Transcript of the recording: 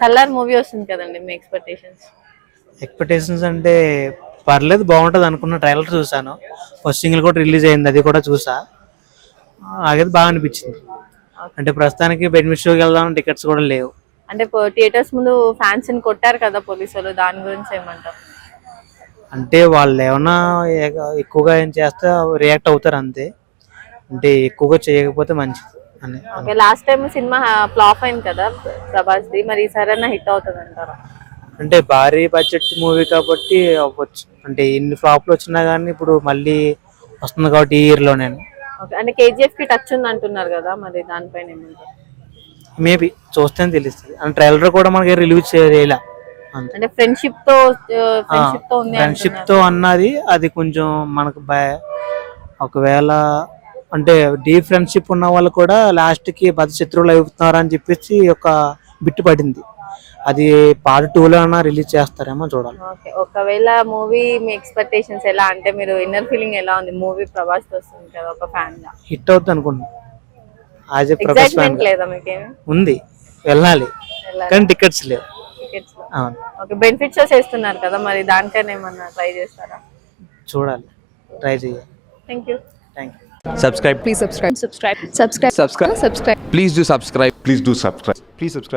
Salaar movie వస్తుంది కదండి, మీ expectations అంటే పర్లేదు, బాగుంటుంది అనుకున్న. ట్రైలర్ చూసాను, ఫస్ట్ సింగిల్ కూడా రిలీజ్ అయింది, అది కూడా చూసా. నాకైతే బాగా అనిపించింది. అంటే ప్రస్తుతానికి బెడ్మిట్ షోకి వెళ్దాం, టికెట్స్ కూడా లేవు. అంటే థియేటర్స్ ముందు ఫ్యాన్స్ ని కొట్టారు కదా పోలీసులు, దాని గురించి ఏమంటారు? అంటే వాళ్ళు ఏమన్నా ఎక్కువగా ఏం చేస్తే రియాక్ట్ అవుతారు అంతే. అంటే ఎక్కువగా చేయకపోతే మంచిది అని. Okay, last time cinema flop అయింది కదా ప్రభాస్ ది, మరి ఈసారి హిట్ అవుతుంది అంటారా? అంటే భారీ బడ్జెట్ మూవీ కాబట్టి అవ్వచ్చు. అంటే ఇన్ని ఫ్లాప్లు వచ్చినా కానీ ఇప్పుడు మళ్ళీ వస్తుంది కాబట్టి ఈ ఇయర్ లో నేను. ఓకే, అంటే కేజీఎఫ్ కి టచ్ ఉంది అంటున్నారు కదా, మరి దానిపైన ఏమంటారు? మేబీ చూస్తేనే తెలుస్తుంది. అంటే ట్రైలర్ కూడా మనకి రిలీజ్ చేయలే. అంటే ఫ్రెండ్షిప్ తో అన్నది అది కొంచెం మనకు ఒకవేళ అంటే డీప్ ఫ్రెండ్షిప్ ఉన్న వాళ్ళు కూడా లాస్ట్ కి బద్ద శత్రువులు అవుతున్నారు అని చెప్పేసి ఒక బిట్టు పడింది. అది పార్ట్ 2 లో అన్నా రిలీజ్ చేస్తారేమో, చూడాలి. ఒకవేళ మూవీ మీ ఎక్స్పెక్టేషన్స్ ఎలా, అంటే మీరు ఇన్నర్ ఫీలింగ్ ఎలా ఉంది? మూవీ ప్రభాస్ వస్తుంది కదా, ఒక ఫ్యాన్ గా హిట్ అవుతుంది అనుకుంటున్నాను. లేదా మీకేమి ఉంది, వెళ్ళాలి కానీ టికెట్స్ లేవు. ఓకే, బెనిఫిట్ షోస్ చేస్తున్నారు కదా, మరి దానికైనా ఏమన్నా ట్రై చేస్తారా? చూడాలి, ట్రై చేయాలి. Thank you. Subscribe. Please subscribe. Subscribe. Please do subscribe. Please do subscribe.